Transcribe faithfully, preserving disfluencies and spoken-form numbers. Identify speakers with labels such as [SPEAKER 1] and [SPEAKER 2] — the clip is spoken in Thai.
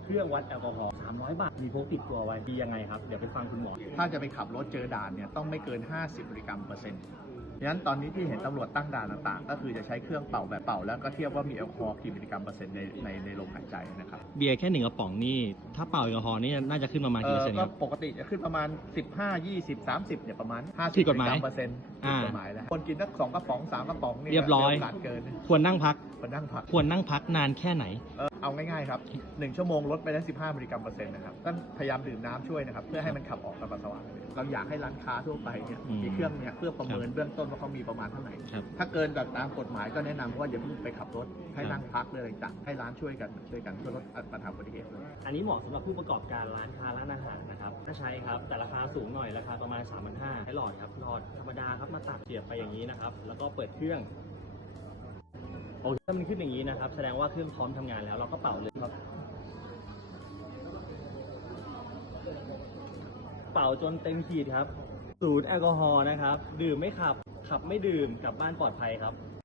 [SPEAKER 1] เครื่องวัดแอลกอฮอล์สามร้อยบาทมีพกติดตัวไว้ดียังไงครับเดี๋ยวไปฟังคุณหมอ
[SPEAKER 2] ถ้าจะไปขับรถเจอด่านเนี่ยต้องไม่เกินห้าสิบมิลลิกรัมเปอร์เซ็นต์ดังนั้นตอนนี้ที่เห็นตำรวจตั้งด่านต่างๆก็คือจะใช้เครื่องเป่าแบบเป่าแล้วก็เทียบว่ามีแอลกอฮอล์กี่มิลลิกรัมเปอร์เซ็นต์ในในในลมหายใจนะครับ
[SPEAKER 3] เบียร์แค่หนึ่งกระป๋องนี่ถ้าเป่าแอลกอฮอล์นี่น่าจะขึ้นประมาณกี่เปอร์เซ็นต์ครับ
[SPEAKER 2] ปกติจะขึ้นประมาณสิบห้า ยี่สิบ สามสิบเนี่ยประมาณห้าสิบ
[SPEAKER 3] ผิดกฎหมาย
[SPEAKER 2] เปอร์เซ็นต์ผิดกฎหมายแล้วคนกินสักสองกระป๋องสามกระป๋องนี่
[SPEAKER 3] เรียบร้อย
[SPEAKER 2] โอกาสเกิน
[SPEAKER 3] ควรนั่งพัก
[SPEAKER 2] ควรนั่งพัก
[SPEAKER 3] ควรนั่งพักนานแค่ไหน
[SPEAKER 2] เออเอาง่ายๆครับหนึ่งชั่วโมงลดไปได้สิบห้ามิลลิกรัมเปอร์เซ็นต์นะครับต้องพยายามดื่มน้ำช่วยนะครับเพื่อให้มันขับออกกับปัสสาวะเราอยากให้ร้านค้าทั่วไปเนี่ยมีเครื่องเนี่ยเพื่อประเมินเบื้องต้นว่าเขามีประมาณเท่าไหร่ถ้าเกินแบบตามกฎหมายก็แนะนำว่าอย่าเพิ่งไปขับรถให้นั่งพักเลยอะไรต่างให้ร้านช่วยกันช่วยกันเพื่อลดปัญหาอุบัติเหตุเลย
[SPEAKER 1] อันนี้เหมาะสำหรับผู้ประกอบการร้านค้าร้านอาหารนะครับถ้าใช้ครับแต่ราคาสูงหน่อยราคาประมาณ สามพันห้าร้อย ใช้หลอดครับหลอดธรรมดาครับมาตัดเสียบไปอย่างนี้นะครับแล้วก็เปิดเครื่องโอ้ถ้ามันขึ้นอย่างนี้นะครับแสดงว่าเครื่องพร้อมทำงานแล้วเราก็เป่าเลยครับเป่าจนเต็มขีดครับสูตรแอลกอฮอล์นะครับดื่มไม่ขับขับไม่ดื่มกลับบ้านปลอดภัยครับ